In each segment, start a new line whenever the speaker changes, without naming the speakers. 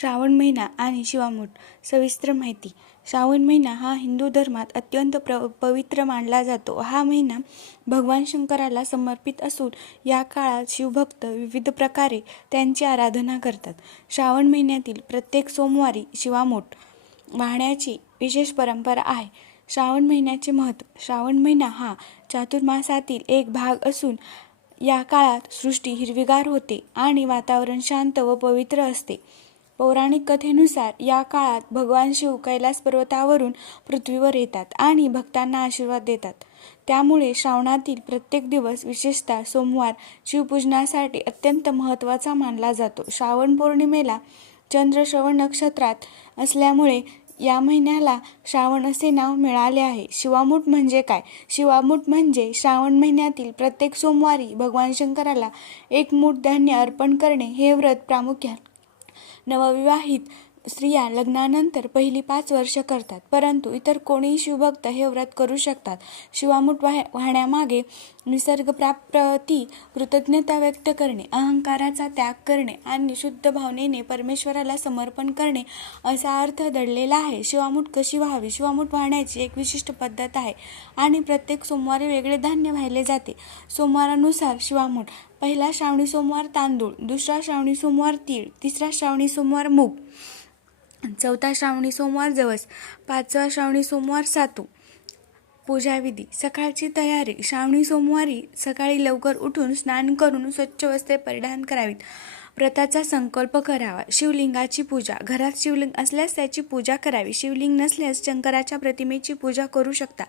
श्रावण महिना आणि शिवामूठ. सविस्तर माहिती. श्रावण महिना हा हिंदू धर्मात अत्यंत प्र पवित्र मानला जातो. हा महिना भगवान शंकराला समर्पित असून या काळात शिवभक्त विविध प्रकारे त्यांची आराधना करतात. श्रावण महिन्यातील प्रत्येक सोमवारी शिवामूठ वाहण्याची विशेष परंपरा आहे. श्रावण महिन्याचे महत्त्व. श्रावण महिना हा चातुर्मासातील एक भाग असून या काळात सृष्टी हिरवीगार होते आणि वातावरण शांत व पवित्र असते. पौराणिक कथेनुसार या काळात भगवान शिव कैलास पर्वतावरून पृथ्वीवर येतात आणि भक्तांना आशीर्वाद देतात. त्यामुळे श्रावणातील प्रत्येक दिवस विशेषतः सोमवार शिवपूजनासाठी अत्यंत महत्त्वाचा मानला जातो. श्रावण पौर्णिमेला चंद्र श्रवण नक्षत्रात असल्यामुळे या महिन्याला श्रावण असे नाव मिळाले आहे. शिवामूठ म्हणजे काय? शिवामूठ म्हणजे श्रावण महिन्यातील प्रत्येक सोमवारी भगवान शंकराला एक मूठ धान्य अर्पण करणे हे व्रत प्रामुख्याने नवविवाहित स्त्रिया लग्नानंतर पहिली पाच वर्ष करतात परंतु इतर कोणीही शिवभक्त हे व्रत करू शकतात. शिवामूठ वाह वाहण्यामागे निसर्गप्राप्ती कृतज्ञता व्यक्त करणे अहंकाराचा त्याग करणे आणि शुद्ध भावनेने परमेश्वराला समर्पण करणे असा अर्थ दडलेला आहे. शिवामूठ कशी व्हावी? शिवामूठ वाहण्याची एक विशिष्ट पद्धत आहे आणि प्रत्येक सोमवारी वेगळे धान्य वाहिले जाते. सोमवारानुसार शिवामूठ पहिला श्रावणी सोमवार तांदूळ दुसरा श्रावणी सोमवार तीळ तिसरा श्रावणी सोमवार मूग. चौथा श्रावणी सोमवार जवस पाचवा श्रावणी सोमवार सातू. पूजाविधी सकाळची तयारी. श्रावणी सोमवारी सकाळी लवकर उठून स्नान करून स्वच्छ वस्त्रे परिधान करावीत. व्रताचा संकल्प करावा. शिवलिंगाची पूजा. घरात शिवलिंग असल्यास त्याची पूजा करावी. शिवलिंग नसल्यास शंकराच्या प्रतिमेची पूजा करू शकता.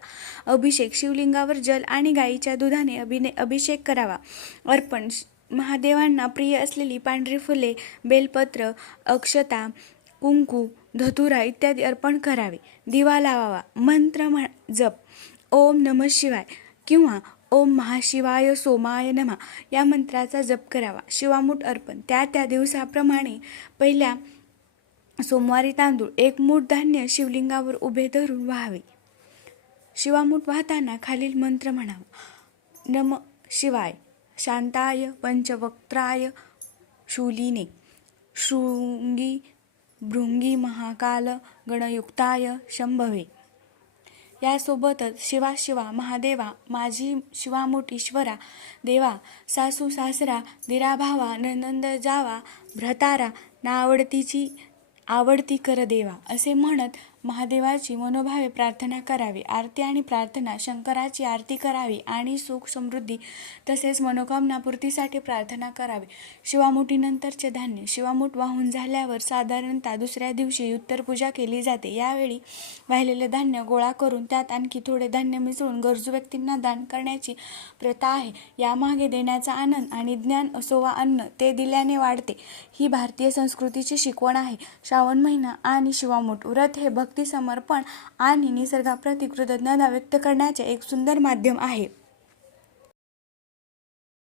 अभिषेक. शिवलिंगावर जल आणि गाईच्या दुधाने अभिने अभिषेक करावा. अर्पण. महादेवांना प्रिय असलेली पांढरी फुले बेलपत्र अक्षता कुंकू धतुरा इत्यादी अर्पण करावे. दिवा लावावा. मंत्र म्ह जप. ओम नम शिवाय किंवा ओम महाशिवाय सोमाय नमा या मंत्राचा जप करावा. शिवामूठ अर्पण. त्या त्या दिवसाप्रमाणे पहिल्या सोमवारी तांदूळ एक मूठ धान्य शिवलिंगावर उभे धरून व्हावे. शिवामूठ वाहताना खालील मंत्र म्हणावा. नम शिवाय शांताय पंचवक्त्राय शूलिने. शृंगी भृंगी महाकाल गणयुक्ताय शंभवे. यासोबतच शिवा शिवा महादेवा माझी शिवामूठ ईश्वरा देवा सासू सासरा दिराभावा नंद जावा भ्रतारा ना आवडतीची आवडती कर देवा असे म्हणत महादेवाची मनोभावे प्रार्थना करावी. आरती आणि प्रार्थना शंकराची आरती करावी आणि सुख समृद्धी तसेच मनोकामनापूर्तीसाठी प्रार्थना करावी. शिवामुठीनंतरचे धान्य शिवामूठ वाहून झाल्यावर साधारणतः दुसऱ्या दिवशी उत्तर पूजा केली जाते. यावेळी वाहिलेले धान्य गोळा करून त्यात आणखी थोडे धान्य मिसळून गरजू व्यक्तींना दान करण्याची प्रथा आहे. यामागे देण्याचा आनंद आणि ज्ञान असो वा अन्न ते दिल्याने वाढते. ही भारतीय संस्कृतीची शिकवण आहे. श्रावण महिना आणि शिवामूठ व्रत हे भक्ती समर्पण आणि निसर्गाप्रती कृतज्ञता व्यक्त करण्याचे एक सुंदर माध्यम आहे.